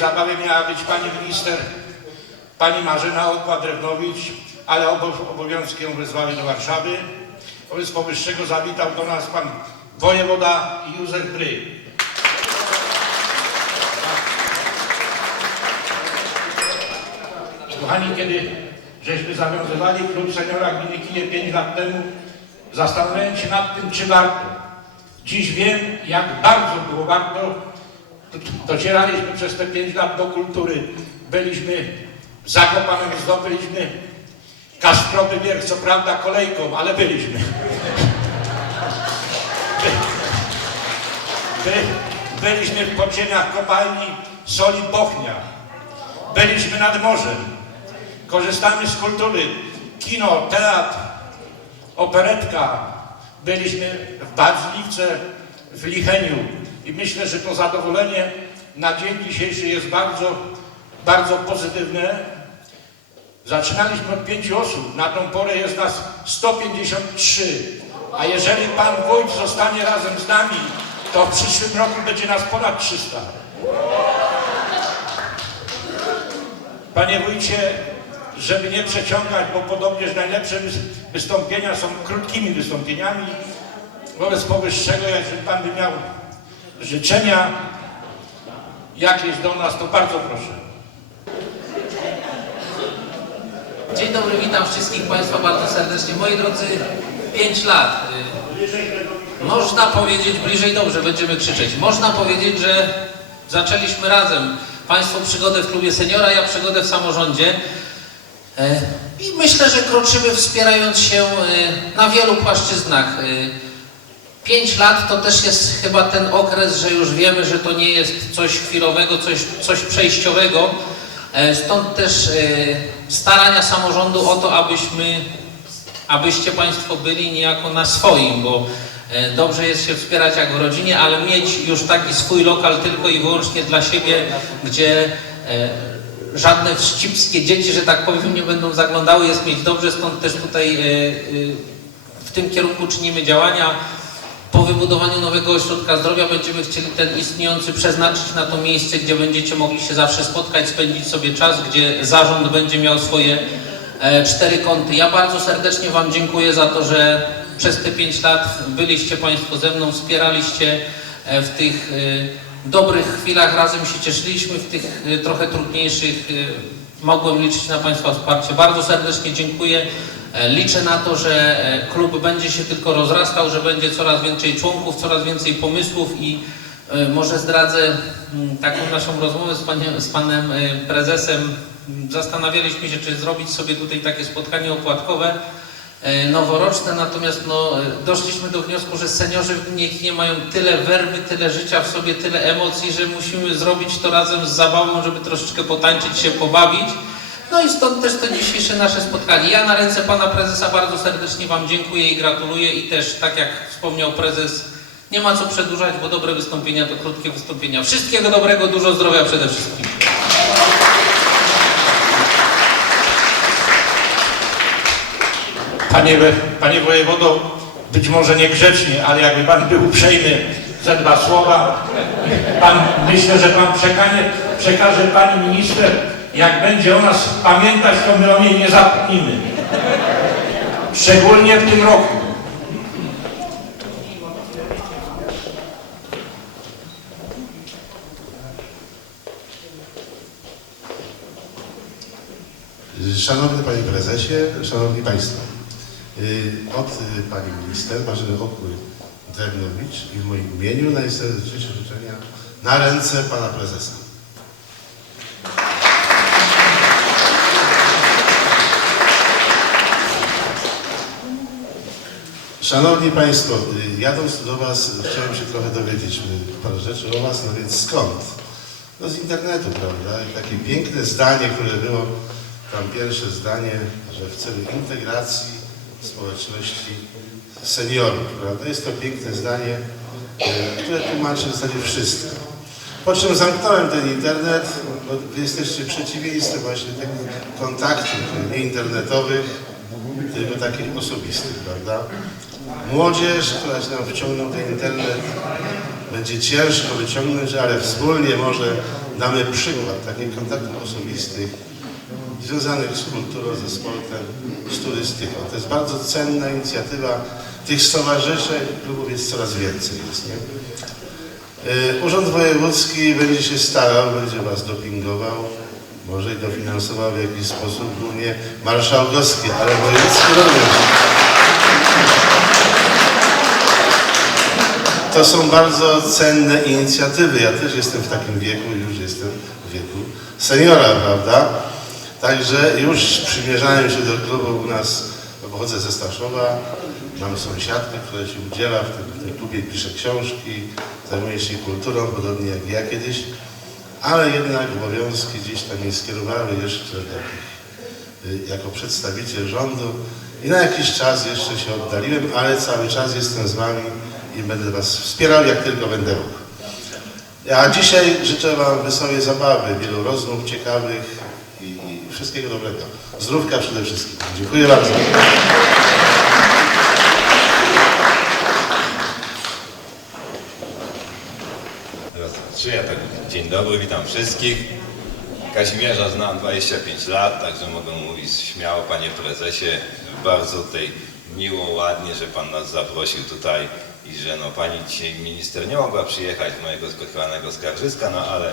Zabawie miała być pani minister, pani Marzena Okła-Drewnowicz, ale obo- obowiązki ją wezwały do Warszawy. Wobec powyższego zawitał do nas pan wojewoda Józef Bry. Kochani, kiedy żeśmy zawiązywali klub seniora gminy Kije 5 lat temu, zastanawiałem się nad tym, czy warto. Dziś wiem, jak bardzo było warto. Docieraliśmy przez te 5 lat do kultury. Byliśmy w Zakopanem zdobyliśmy Kasprowy Wierch, co prawda kolejką, ale byliśmy. By, byliśmy w podziemiach kopalni soli Bochnia. Byliśmy nad morzem. Korzystamy z kultury. Kino, teatr, operetka. Byliśmy w Badzliwce, w Licheniu. I myślę, że to zadowolenie na dzień dzisiejszy jest bardzo, bardzo pozytywne. Zaczynaliśmy od pięciu osób. Na tą porę jest nas 153. A jeżeli Pan Wójt zostanie razem z nami, to w przyszłym roku będzie nas ponad 300. Panie Wójcie, żeby nie przeciągać, bo podobnież najlepsze wys- wystąpienia są krótkimi wystąpieniami. Wobec powyższego, jeżeli Pan by miał życzenia jakieś do nas, to bardzo proszę. Dzień dobry, witam wszystkich Państwa bardzo serdecznie. Moi drodzy, 5 lat. y, Można powiedzieć, bliżej dobrze, będziemy krzyczeć. Można powiedzieć, że zaczęliśmy razem. Państwo przygodę w klubie seniora, ja przygodę w samorządzie. E, I myślę, że kroczymy wspierając się e, na wielu płaszczyznach. Pięć lat to też jest chyba ten okres, że już wiemy, że to nie jest coś chwilowego, coś, coś przejściowego. E, Stąd też e, starania samorządu o to, abyśmy, abyście Państwo byli niejako na swoim, bo e, dobrze jest się wspierać jak w rodzinie, ale mieć już taki swój lokal tylko i wyłącznie dla siebie, gdzie żadne wścibskie dzieci, że tak powiem, nie będą zaglądały, jest mieć dobrze, stąd też tutaj w tym kierunku czynimy działania. Po wybudowaniu nowego ośrodka zdrowia będziemy chcieli ten istniejący przeznaczyć na to miejsce, gdzie będziecie mogli się zawsze spotkać, spędzić sobie czas, gdzie zarząd będzie miał swoje e, cztery kąty. Ja bardzo serdecznie Wam dziękuję za to, że przez te pięć lat byliście Państwo ze mną, wspieraliście e, w tych e, dobrych chwilach, razem się cieszyliśmy, w tych trochę trudniejszych mogłem liczyć na Państwa wsparcie. Bardzo serdecznie dziękuję. E, Liczę na to, że e, klub będzie się tylko rozrastał, że będzie coraz więcej członków, coraz więcej pomysłów i e, może zdradzę mm, taką naszą rozmowę z, z panem prezesem. Zastanawialiśmy się, czy zrobić sobie tutaj takie spotkanie opłatkowe noworoczne, natomiast no, e, doszliśmy do wniosku, że seniorzy w gminie Kinie mają tyle werwy, tyle życia w sobie, tyle emocji, że musimy zrobić to razem z zabawą, żeby troszeczkę potańczyć się, pobawić. No i stąd też to dzisiejsze nasze spotkanie. Ja na ręce pana prezesa bardzo serdecznie wam dziękuję i gratuluję i też tak jak wspomniał prezes, nie ma co przedłużać, bo dobre wystąpienia to krótkie wystąpienia. Wszystkiego dobrego, dużo zdrowia przede wszystkim. Panie, panie wojewodo, być może niegrzecznie, ale jakby pan był uprzejmy ze dwa słowa, pan, myślę, że pan przekanie, przekaże pani minister, jak będzie o nas pamiętać, to my o niej nie zapomnimy. Szczególnie w tym roku. Szanowny Panie Prezesie, Szanowni Państwo, od y, Pani Minister Marzeny Okły-Drewnowicz i w moim imieniu najserdeczniejsze życzenia na ręce Pana Prezesa. Szanowni Państwo, y, jadąc do Was chciałem się trochę dowiedzieć y, parę rzeczy o Was, no więc skąd? No z internetu, prawda? I takie piękne zdanie, które było tam pierwsze zdanie, że w celu integracji społeczności seniorów, prawda? Jest to piękne zdanie, y, które tłumaczy w zasadzie wszystko. Po czym zamknąłem ten internet, bo wy jesteście przeciwieństwem właśnie tych kontaktów nie internetowych, tylko takich osobistych, prawda? Młodzież, która się nam wciągną w ten internet, będzie ciężko wyciągnąć, ale wspólnie może damy przykład takich kontaktów osobistych związanych z kulturą, ze sportem, z turystyką. To jest bardzo cenna inicjatywa. Tych stowarzyszeń, klubów jest coraz więcej. Jest, nie? Y, Urząd Wojewódzki będzie się starał, będzie Was dopingował, może i dofinansował w jakiś sposób, głównie marszałkowski, ale wojewódzki również. To są bardzo cenne inicjatywy. Ja też jestem w takim wieku, już jestem w wieku seniora, prawda? Także już przymierzałem się do klubu u nas, pochodzę ze Staszowa, mam sąsiadkę, która się udziela w tym, w tym klubie, pisze książki, zajmuje się kulturą, podobnie jak ja kiedyś, ale jednak obowiązki gdzieś tam mnie skierowały jeszcze y, jako przedstawiciel rządu. I na jakiś czas jeszcze się oddaliłem, ale cały czas jestem z Wami i będę Was wspierał, jak tylko będę mógł. A dzisiaj życzę Wam wesołej zabawy, wielu rozmów ciekawych wszystkiego dobrego. Zdrówka przede wszystkim. Dziękuję bardzo. Trzy, ja tak, dzień dobry, witam wszystkich. Kazimierza znam 25 lat, także mogę mówić śmiało, panie prezesie. Bardzo tutaj miło, ładnie, że pan nas zaprosił tutaj i że no, pani dzisiaj minister nie mogła przyjechać mojego skochanego Skarżyska, no ale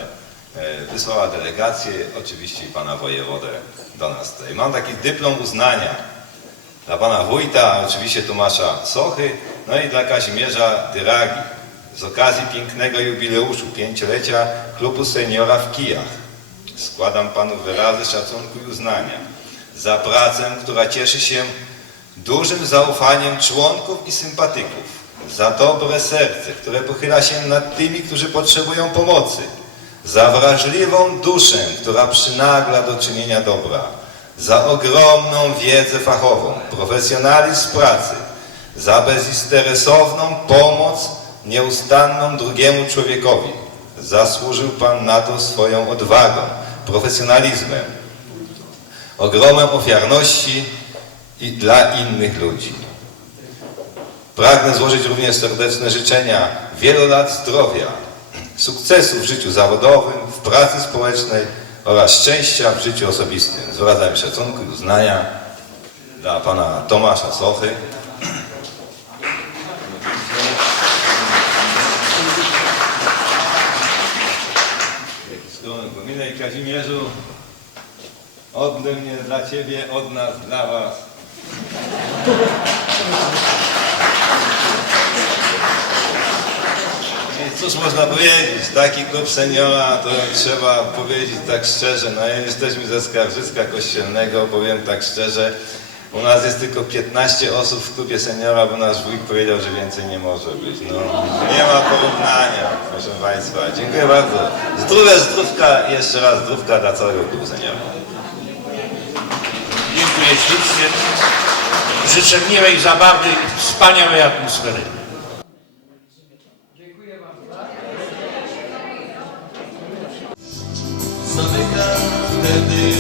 wysłała delegację, oczywiście pana wojewodę do nas tutaj. Mam taki dyplom uznania dla pana wójta, oczywiście Tomasza Sochy, no i dla Kazimierza Dyragi z okazji pięknego jubileuszu pięciolecia klubu seniora w Kijach. Składam panu wyrazy szacunku i uznania za pracę, która cieszy się dużym zaufaniem członków i sympatyków, za dobre serce, które pochyla się nad tymi, którzy potrzebują pomocy, za wrażliwą duszę, która przynagla do czynienia dobra, za ogromną wiedzę fachową, profesjonalizm pracy, za bezinteresowną pomoc nieustanną drugiemu człowiekowi. Zasłużył Pan na to swoją odwagą, profesjonalizmem, ogromem ofiarności i dla innych ludzi. Pragnę złożyć również serdeczne życzenia wielu lat zdrowia, sukcesu w życiu zawodowym, w pracy społecznej oraz szczęścia w życiu osobistym. Zwracam szacunku i uznania dla pana Tomasza Sochy. I Kazimierzu, ode mnie dla Ciebie, od nas dla Was. Cóż można powiedzieć, taki klub seniora to trzeba powiedzieć tak szczerze, no jesteśmy ze Skarżyska Kościelnego, powiem tak szczerze, u nas jest tylko 15 osób w klubie seniora, bo nasz wujek powiedział, że więcej nie może być. No, nie ma porównania, proszę Państwa. Dziękuję bardzo. Zdrówia, zdrówka, jeszcze raz zdrówka dla całego klubu seniora. Dziękuję ślicznie. Życzę miłej zabawy, wspaniałej atmosfery. Amen.